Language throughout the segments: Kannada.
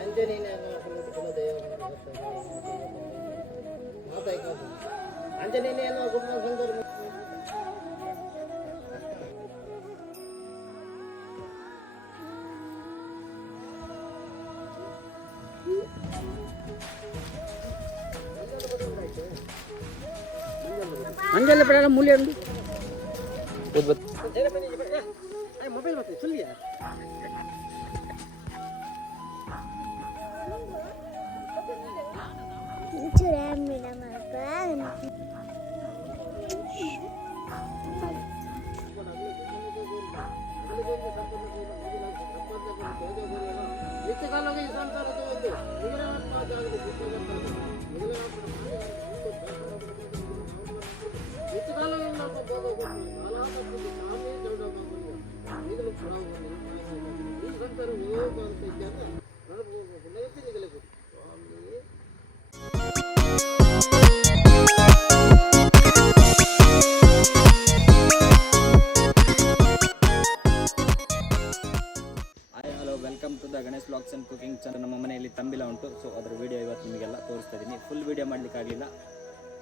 ಅಂಜನೇಯ ಕುಲದೇವ ಮಾತಾಯ್ಕ ಅಂಜನೇಯ ಕುಟುಂಬ ಸಂದರ್ಭ अंजल पड़ा मूल्य मोबाइल बता सुन लिया welcome to the Ganesh vlogs and cooking channel. ನಮ್ಮ ಮನೆಯಲ್ಲಿ ತಂಬಿಲ ಉಂಟು. ಸೊ ಅದರ ವಿಡಿಯೋ ಇವತ್ತು ನಿಮಗೆಲ್ಲ ತೋರಿಸ್ತಾ ಇದ್ದೀನಿ. ಫುಲ್ ವಿಡಿಯೋ ಮಾಡಲಿಕ್ಕಾಗಲಿಲ್ಲ,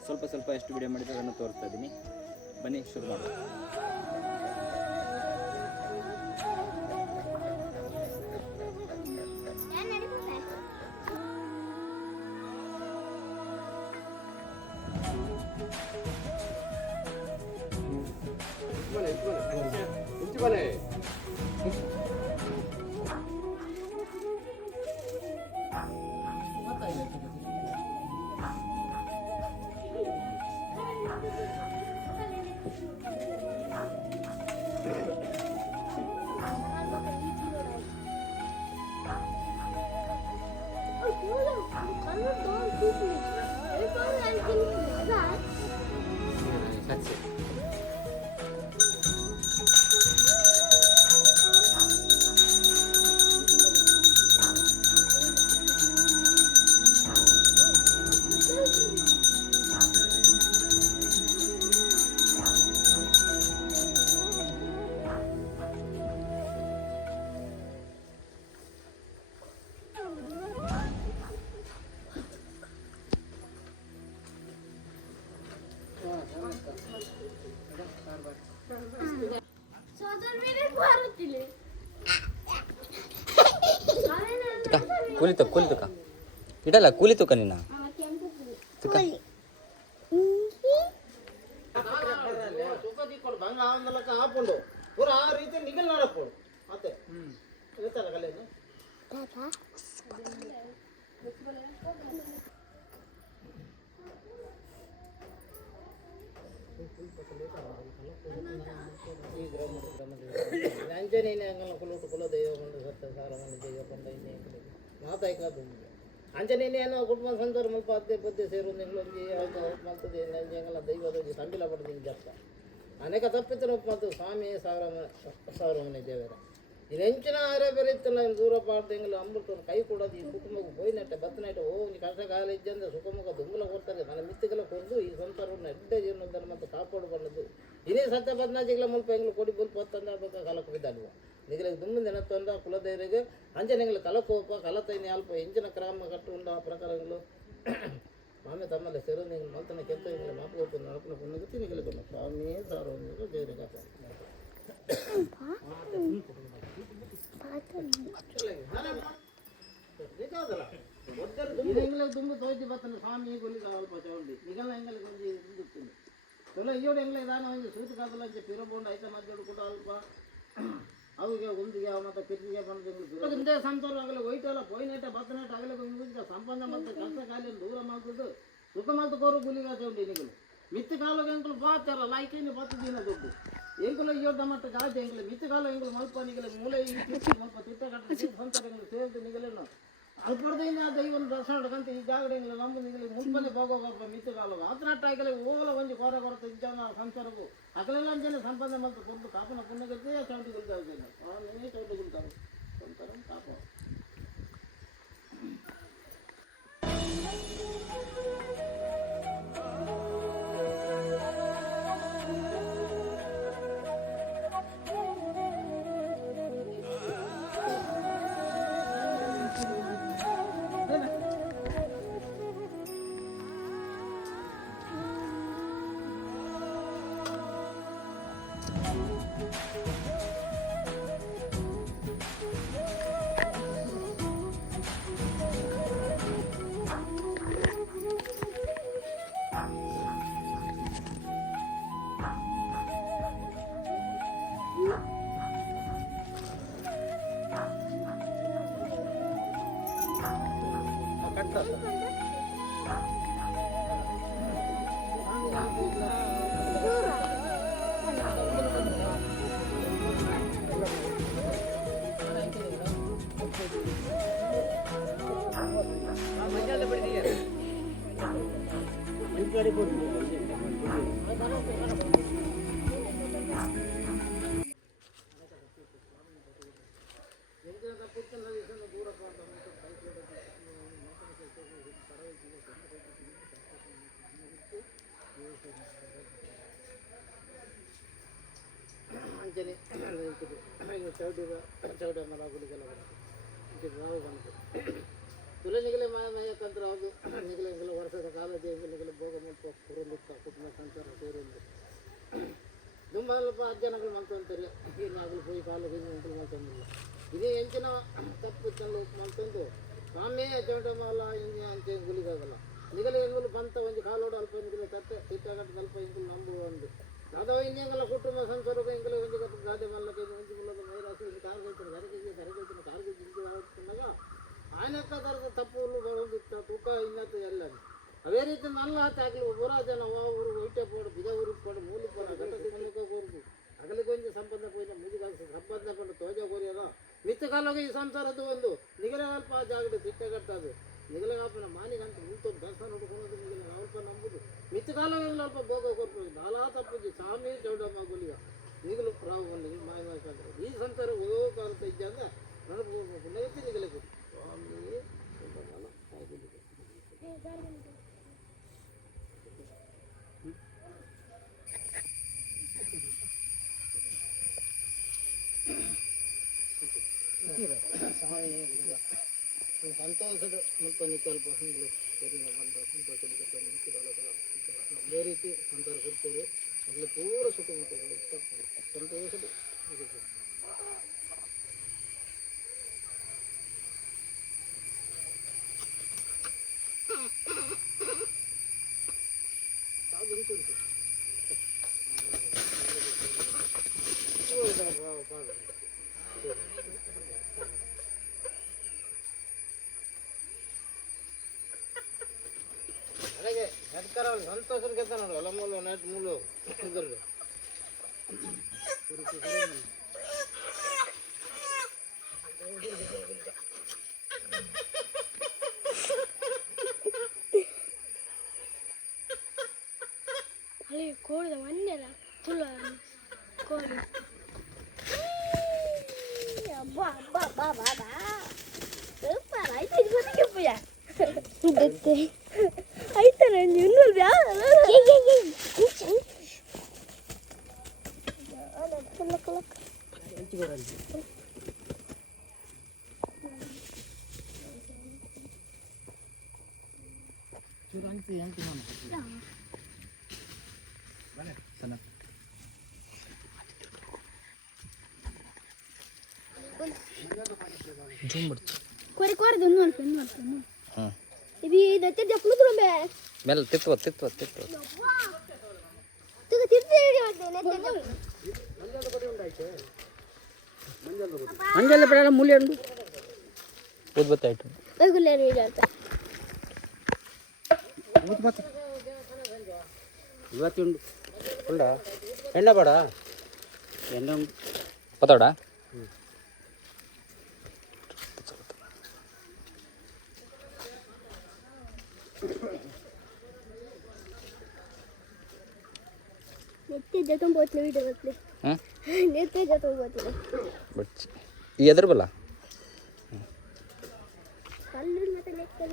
ಸ್ವಲ್ಪ ಎಷ್ಟು ವಿಡಿಯೋ ಮಾಡಿದ್ರೆ ಅದನ್ನು ತೋರಿಸ್ತಾ ಇದ್ದೀನಿ. ಬನ್ನಿ ಶುರು ಮಾಡೋಣ. ಕೂಲಿ ತುಕ ಇಡಲ್ಲ ಕೂಲಿ ತುಕ ನಿನ್ನ ತುಕ ಭಂಗ ಆವಂದಲಕ ಹಾಕೊಂಡು ಪೂರ ಆ ರೀತಿ ನಿಗಲ್ ನೋಡಪ್ಪು ಮತ್ತೆ ಇರ್ತಾರ ಕಲೆಯನ್ನು ಅಂಜನೇಯ ಕುಲದೇವ ಸತ್ಯ ಸಾರಮಣಿ ದೇವ ಕೊಂಡ ಮಾತಾಯ್ಕ ಅಂಜನೇಯ ಕುಟುಂಬ ಸಂಸಾರ ಮಲ್ಪ ಅತ್ತೆ ಪದ್ದೆ ಸೇರು ನಿಂಗಳೊಂದಿ ಮಲ್ತದೆ ಎಂಗಲ ದೈವದೊಂದಿ ತಂಬಿಲ ಪಡೆದ ಜಪ್ಪ ಅನೇಕ ತಪ್ಪಿತರು ಮತ್ತು ಸ್ವಾಮಿ ಸಾವಿರಮನೆ ದೇವರ ಇದು ಹೆಂಚಿನ ಆರೆ ಬೆರೀತಲ್ಲ ದೂರ ಪಾಡ್ದಂಗಲು ಅಮೃತ ಕೈ ಕೊಡೋದು ಈ ಕುಟುಂಬಕ್ಕೆ ಹೋಯ್ನಟ್ಟೆ ಬತ್ತನಟ್ಟೆ ನೀ ಕಷ್ಟ ಕಾಲ ಇದ್ದಂದ್ರೆ ಸುಖಮುಖ ದುಂಬಲ ಕೊಡ್ತಾರೆ ನನ್ನ ಮಿತ್ತಿಗೆಲ್ಲ ಕೊಂದು ಈ ಸಂಸಾರವನ್ನು ಎಡ್ಡೆ ಜೀವನದಲ್ಲಿ ಮತ್ತು ಕಾಪಾಡು ಬಂದದ್ದು ಇನ್ನೇ ಸತ್ಯ ಬದನಾಜಿಗಳ ಮುಲ್ಪ ಹೆಂಗ್ಲು ಕೊಡಿ ಬುಲ್ಪ ಹೊತ್ತಂದ ಕಲಕ ಬಿದ್ದಲ್ವ ನಿಗಲಿಗೆ ದುಂಬಿನ ನೆನತ್ತೊಂದ ಕುಲದೇವರಿಗೆ ಅಂಜನೆಗಳು ಕಲಕೋಪ ಕಲತೈನಿ ಅಲ್ಪ ಹೆಂಚಿನ ಕ್ರಮ ಕಟ್ಟು ಉಂಡ ಆ ಪ್ರಕಾರಗಳು ಮಾಮೆ ತಮ್ಮಲ್ಲಿ ಸೇರು ನೀವು ಮಲ್ತನ ಕೆತ್ತ ಮಾಪು ನಡಪನ ಪುಣ್ಯಗತಿ ನಿಗಲಿಕೊಂಡು ಸ್ವಾಮಿಯೇ ಸಾರ್ವಜನಿಕ ದೇವರಿಗೆ ದುಂಬು ತೋಯ್ತಿ ಬತ್ತನ ಸ್ವಾಮಿ ಗೊಲಿಗ ಅಲ್ಪ ಚೌಂಡಿ ನಿಗಲ ಹೆಂಗಲ್ ಕೊಂಚ ದುಡ್ತೀನಿ ಚಲೋ ಇಯೋಡು ಹೆಂಗ್ಲ ಇದಾನ ಒಂದು ಸೂತು ಕಾದಲ್ಲ ಪಿರಬೋಂಡು ಐತೆ ಮದ್ದೋಡು ಕೂಡ ಅಲ್ಪ ಅವಿಗೆ ಉಂದಿಗೆ ಮತ್ತು ಕಿಟ್ಟಿಗೆ ಬಂದು ಸಂತೋರ ಆಗಲಿ ಒಯ್ಟಲ್ಲ ಪೋಯ್ನೈಟ ಬತ್ತನೈಟ ಆಗಲಿ ಮುಗಿದ ಸಂಪನ್ನ ಮತ್ತು ಕಷ್ಟ ಕಾಲಿನ ದೂರ ಮಾಡ್ಬಿಟ್ಟು ಸುಖ ಮತ್ತು ಕೋರು ಗುಲಿಗ ಚೌಂಡಿ ನಿಗಲು ಮಿತ್ತು ಕಾಲಗ ಎಂಕಲು ಬಾತಾರ ಲೈಕೇನು ಬತ್ತದಿನ ದುಡ್ಡು ಎಂಕುಲ ಯೋಡ್ಡ ಮಟ್ಟ ಗಾಜೆ ಎಂಕಲು ಮಿತ್ತು ಕಾಲ ಎಂಕಲು ಮಲ್ಪ ನಿಗಲೆ ಮೂಲೆ ಸ್ವಲ್ಪ ತಿಟ್ಟ ಕಟ್ಟ ಸಂತರ ಸೇರಿದು ನಿಗಲೇನು ಅಲ್ಪಡ್ದಿಂದ ದೈವನ ದರ್ಶನ ಕಂತ ಈ ಜಾಗಡೆ ನಮ್ಮ ನಿಗಲಿ ಮುಂಪನೆ ಹೋಗೋಗಪ್ಪ ಮಿತ್ತು ಕಾಲಗ ಆತನಟ್ಟ ಆಗಲಿ ಹೋಗಲ ಒಂದು ಕೊರ ಕೊರತ ಇಜ್ಜನ ಸಂಸಾರವು ಅಗಲೆಲ್ಲ ಅಂಜನೆ ಸಂಪಾದನೆ ಮತ್ತು ಕೊಟ್ಟು ಕಾಪನ ಪುಣ್ಯಗತ್ತೆ ಚೌಟಿ ಗುಲ್ತಾವೆ ನೀವೇ ಚೌಟಿ ಗುಲ್ತಾವೆ ಸಂಸಾರ ಕಾಪ ಅಂಚನೆ ಚೌಡ ಮರ ಗುಳಿಗೆಲ್ಲ ಬಂತು ರಾವು ಬಂತು ತುಲೆ ನಿಗಲೆ ಮಾಯಕಂತ್ರ ಅದು ನಿಗಲೆ ನಿಗಲೆ ವರ್ಷದ ಕಾಲದ ನಿಗಲೆ ಭೋಗ ಮುಲ್ಪ ಕುರುಂದಿತ್ತ ಕುಟುಂಬ ಸಂಸಾರ ಸೇರಿಂದ ದುಂಬಲ್ಪ ಅಧ್ಯಯನಗಳು ಮಾಡ್ಕೊಂತಾರೆ ಏನಾಗಲು ಹೋಗಿ ಕಾಲು ಹಿಂಗೆ ಮಾಡ್ಕೊಂಡಿಲ್ಲ ಇದೇ ಹೆಂಚಿನ ತಪ್ಪು ತಂದು ಮಾಡ್ಕೊಂಡು ಸ್ವಾಮಿ ಚೌಡಮಾಲ ಹಿಂಗೆ ಅಂತ ಗುಳಿಗಾಗಲ್ಲ ನಿಗಲೆ ಹೆಂಗಲು ಬಂತ ಒಂದು ಕಾಲೋಡು ಅಲ್ಪ ನಿಗಲೆ ತಟ್ಟೆ ಸಿಟ್ಟಾಗಟ್ಟು ಸ್ವಲ್ಪ ಹಿಂಗಲು ನಂಬುವ ಒಂದು ಅದಾವ ಹಿಂಗೆಲ್ಲ ಕುಟುಂಬ ಸಂಸಾರ ಹಿಂಗಲೆ ಒಂದು ಗಾದೆ ಮಲ್ಲಕ್ಕೆ ಒಂದು ಮುಲ್ಲದ ಮೈರಾಸಿ ಒಂದು ಕಾರ್ಗೈತನ ಕರಗೈತನ ಕಾರ್ಗೈತನ ಆಗುತ್ತಂದಾಗ ಆನೆಕ್ಕ ಥರದ ತಪ್ಪು ಬರೋದಿತ್ತ ತೂಕ ಇನ್ನತ್ತು ಎಲ್ಲ ಅವೇ ರೀತಿ ನನ್ನ ಹಾಕಿ ಪೂರಾ ಜನ ಊರು ವೈಟೆ ಪೋಡು ಬಿದ ಊರಿಗೆ ಪೋಡು ಮೂಲಿ ಪೋಡ ಗಟ್ಟಕ್ಕೆ ಕೋರ್ದು ಅಗಲಿಗೆ ಒಂದು ಸಂಬಂಧ ಪೋಯ್ನ ಮುಗಿದಾಗಿ ಸಂಬಂಧ ಪಂಡು ತೋಜ ಕೋರಿಯದ ಮಿತ್ತ ಕಾಲವಾಗಿ ಈ ಸಂಸಾರದ್ದು ಒಂದು ನಿಗಲೆ ಅಲ್ಪ ಜಾಗಡೆ ತಿಟ್ಟಗಟ್ಟದು ನಿಗಲೆ ಅಪ್ಪನ ಮಾನಿಗಂತ ನಿಂತು ದರ್ಶನ ನೋಡ್ಕೊಳ್ಳೋದು ನಿಗಲೆ ಅಲ್ಪ ನಂಬುದು ಮಿತ್ತ ಕಾಲವಾಗಿ ಅಲ್ಪ ಭೋಗ ಕೊಡ್ಬೋದು ನಾಲಾ ತಪ್ಪುಜಿ ಸ್ವಾಮಿ ಚೌಡಮ್ಮ ಗುಲಿಗ ಈಗಲೂ ರಾವು ಬಂದು ಮಾಯ ಈ ಸಂಸಾರ ಓದೋ ಕಾಲತ ಇದ್ದ ಅಂದ್ರೆ ನನಗೆ ಪುಣ್ಯಕ್ಕೆ ನಿಗಲೆ ಕೊಟ್ಟು ಸ್ವಾಮಿ ಚೌಡಮ್ಮ ಆಗುಲಿಗೆ ಸಂತೋಷದ ಮತ್ತು ನಿಕಲ್ಪ ಬಂದ ಸಂತೋಷದ ಅದೇ ರೀತಿ ಸಂಸಾರ ಕೊಡ್ತೇವೆ ಅಲ್ಲಿ ಪೂರ ಸುತ್ತಮುತ್ತಗಳು ಸಂತೋಷದ అలాగే నెట్కరాలు సంతోషం కదా ಹೊಲಮೂಲು ನೆಟ್ ಮೂಲು ಇದ್ರಿಗೆ ಅಲ್ಲಿ ಕೋಳಿದ ಮಣ್ಣೆಲ್ಲ ತುಳು ಕೋಳಿ ಅಬ್ಬಾ ಅಬ್ಬಾ ಅಬ್ಬಾ ಬಾಬಾ ಸೂಪರ್ ಆಯ್ತು ಇದಕ್ಕೆ ಪೂಜ ಗೊತ್ತೇ ಆಯ್ತಲ್ಲ ಇನ್ನೊಂದು ಕೊರಿ ಕೊರಿದು ನೋಡ್ತೀನಿ ఇది ఇదైతే చెప్పులు తులంబే మెల్ల తిత్వ తిత్వ తిత్వ తిత్తి ಮಂಜಲ್ಲ ಪಡೆಲ್ಲ ಮೂಲೆ ಉಂಟು ಉದ್ಬತ್ತ ಆಯ್ತು ರೆಗ್ಯುಲರ್ ಇಡಾತ ಉದ್ಬತ್ತ ಇವತ್ತುಂಡು ಉಂಡ ಎಣ್ಣ ಬೇಡ ಎಣ್ಣ ಉಂಟು ಪತೋಡ ನೆತ್ತೆ ಜೊತೆ ಬೋತ್ಲೆ ವಿಡಿಯೋ ಬತ್ಲೆ ನೆತ್ತೆ ಜೊತೆ ಬೋತ್ಲೆ ಬಟ್ ಈ ಎದ್ರ ಬಲ್ಲ ಕಲ್ಲು ಮತ್ತೆ ನೆತ್ತೆ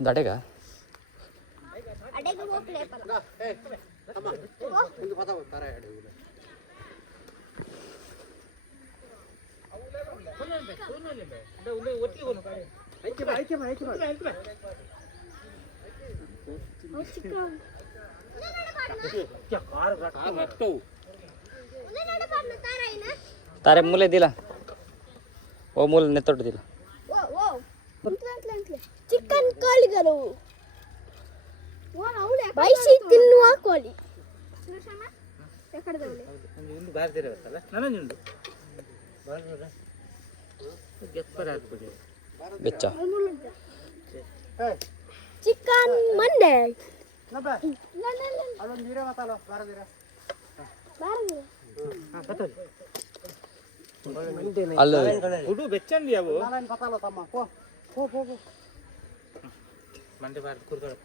ದಡೆಗ ಅಡೆಗೆ ಹೋಗ್ಲೇ ಪಲ್ಲ ಅಮ್ಮ ಒಂದು ಪದ ತರ ಎಡೆ ತಾರೆ ಮೂಲೆ ದಿಲ್ಲ ಓ ಮೂಲೆ ನೆತ್ತೊಟ್ಟು ದಿಲ್ಲ ಚಿಕನ್ ಕೋಳಿಗಳು ಬೈಸಿ ತಿನ್ನುವ ಕೋಳಿ ಒಂದು ಬಾರ್ದಿರತ್ತಲ್ಲ ನನಂಜುಂಡು ಬೆಚ್ಚ ಚಿಕನ್ ಮಂಡೆ ಅಲ್ಲ ಹುಡು ಬೆಚ್ಚಂಡಿ ಅವು ಮಂಡೆ ಬಾರ್ದು ಕುರ್ಗಳು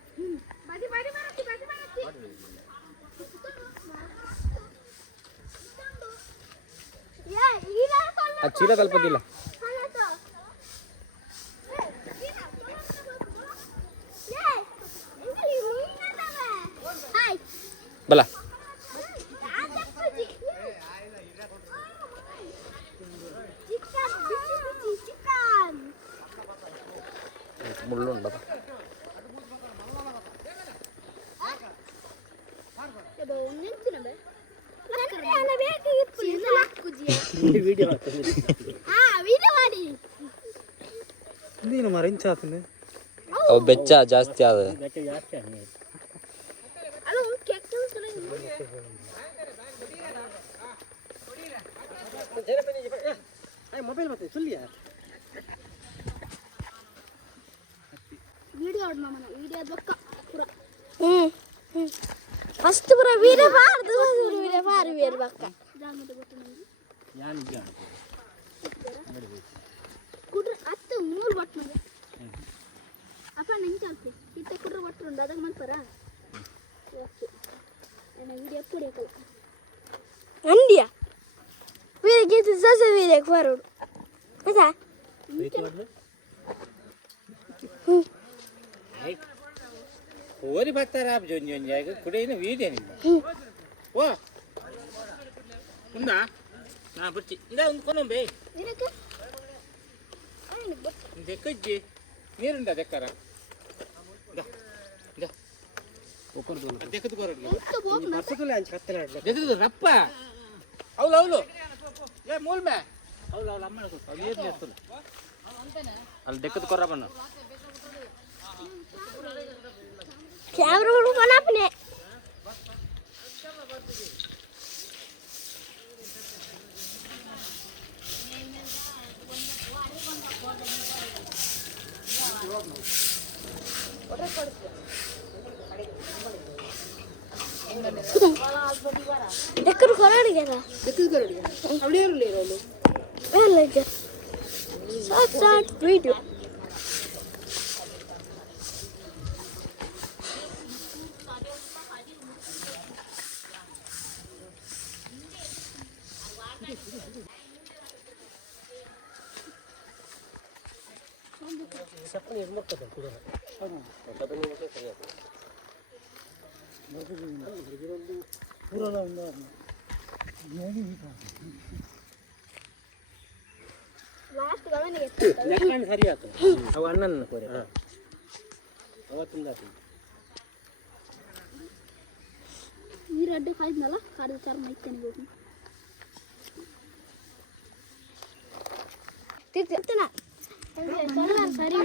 ಆ ಚೀಲ ತಲುಪೋದಿಲ್ಲ ಬಲ ಮುಳ್ಳುಂಡ ನೀನು ಮರಿಂಚಾತನೆ ಅವು ಬೆಚ್ಚ ಜಾಸ್ತಿ ಆದ ಮೊಬೈಲ್ ಮತ್ತೆ ಸುಳ್ಳಿಯ ವಿಡಿಯೋ ಆಡ್ ಮಾಮನ ವಿಡಿಯೋ ಬಕ್ಕ ಪೂರ ಫಸ್ಟ್ ಪೂರ ವಿಡಿಯೋ ಬಾರ್ದು ವಿಡಿಯೋ ಬಾರ್ ಬೇರೆ ಬಕ್ಕ ಜಾಂಗದ ಗೊತ್ತು ನನಗೆ ಯಾನ್ ಜಾನ್ ಕುಡ್ರ ಅತ್ತ ಮೂರು ಬಟ್ ನನಗೆ ಅಪ್ಪ ನಂಗೆ ಚಾಲ್ತಿ ಇತ್ತ ಕುಡ್ರ ಬಟ್ ಉಂಡು ಅದಾಗ ಮಲ್ಪರ ಓಕೆ ನನ್ನ ವಿಡಿಯೋ ಪುಡಿಯಕಲ್ಲ ಅಂಡಿಯಾ ವಿಡಿಯೋ ಗೀತು ಸಸ ವಿಡಿಯೋ ಬರೋಡು ಆಯ್ತಾ ಓರಿ ಬರ್ತಾರ ಜೊಂಜೊಂಜಾಗ ಕುಡಿಯಿನ ವೀಡಿಯೋನಿಲ್ಲ ಓ ಉಂದಾ ನಾ ಬರ್ತಿ ಇಂದ ಒಂದು ಕೊನೊಂಬೆ ಏನಕ್ಕೆ ದೆಕ್ಕಜ್ಜಿ ನೀರುಂಡ ದೆಕ್ಕರ ದೆಕ್ಕದ ಕೊರಡಿ ದೆಕ್ಕದ ರಪ್ಪ ಅವಳು ಅವಳು ಏ ಮೂಲ್ಮೆ ಅವಳು ಅವಳು ಅಮ್ಮನ ಅವ್ಳು ನೀರು ನೀರ್ತಲ್ಲ ಅಲ್ಲಿ ದೆಕ್ಕದ ಕೊರ್ರ ಬಣ್ಣ ಕ್ಯಾಮ್ರಾ ಹುಡುಗ ಅಪ್ಪನೆ ದೆಕ್ಕರು ಕೊರಡಿಗೆದ ಅವಳೇ ಇರಲಿ ಅವಳು ಎಲ್ಲ ಸಾಟ್ ವಿಡಿಯೋ ಲಾಸ್ಟ್ ಗಮನಿಗೆ ಸರಿ ಆಯ್ತು ಅವ ಅಣ್ಣನ ಕೋರೆ ಅವತ್ತಿಂದ ನೀರು ಅಡ್ಡೆ ಕಾಯ್ದ್ನಲ್ಲ ಕಾಡಿದ ಚಾರ ಮೈತೇನೆ ಹೋಗಿ ತಿರ್ತಿರ್ತಾನ ಸರಿ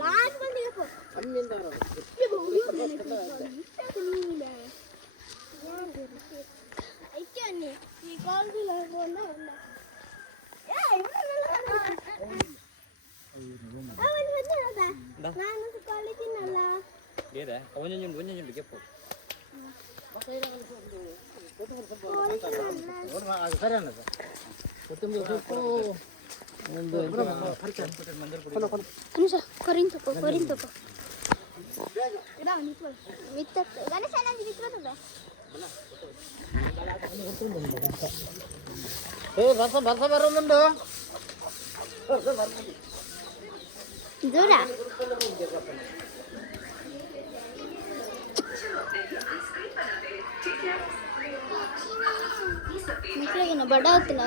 ಲಾಸ್ಟ್ ಬಂದಿಗೆ ಈ ಕಾಲ್ದಿಲ್ಲ ನಾನು ಕಾಲೇಜಿನಲ್ಲ ಏದ ಒಂಜೊಂಜುಂಡು ಕೆಪ್ಪು ಸರಿ ಅಣ್ಣ ಸರ್ ಕೊತ್ತಂಬರಿ ಸೊಪ್ಪು ಒಂದು ಅನುಷ ಕೊರಿನ್ ತಪ್ಪ ವಿತ್ತತ್ತು ಗಣೇಶ ವಿತ್ತದ ಬರ್ಸ ಬರೋದುಂಡು ದೂರ ಮಕ್ಕಳಿಗೆ ಬಡ ಹೊತ್ತಿನ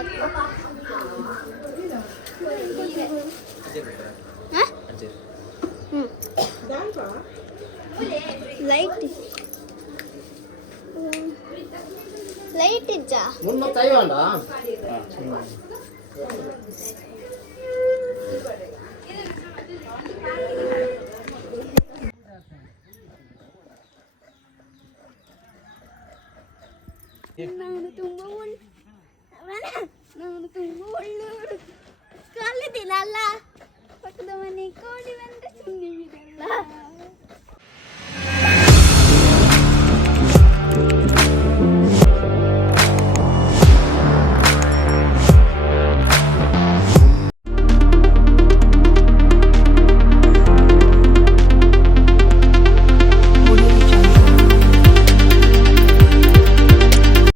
ಲೈಟ್ ಇಜ್ಜ 305 ಅಂಡ ಪಕ್ಕದ ಮನೆ ಕೋಡಿ ಬಂದ್ರೆ ಸುಮ್ಮನೆ ಬಿಡಲ್ಲ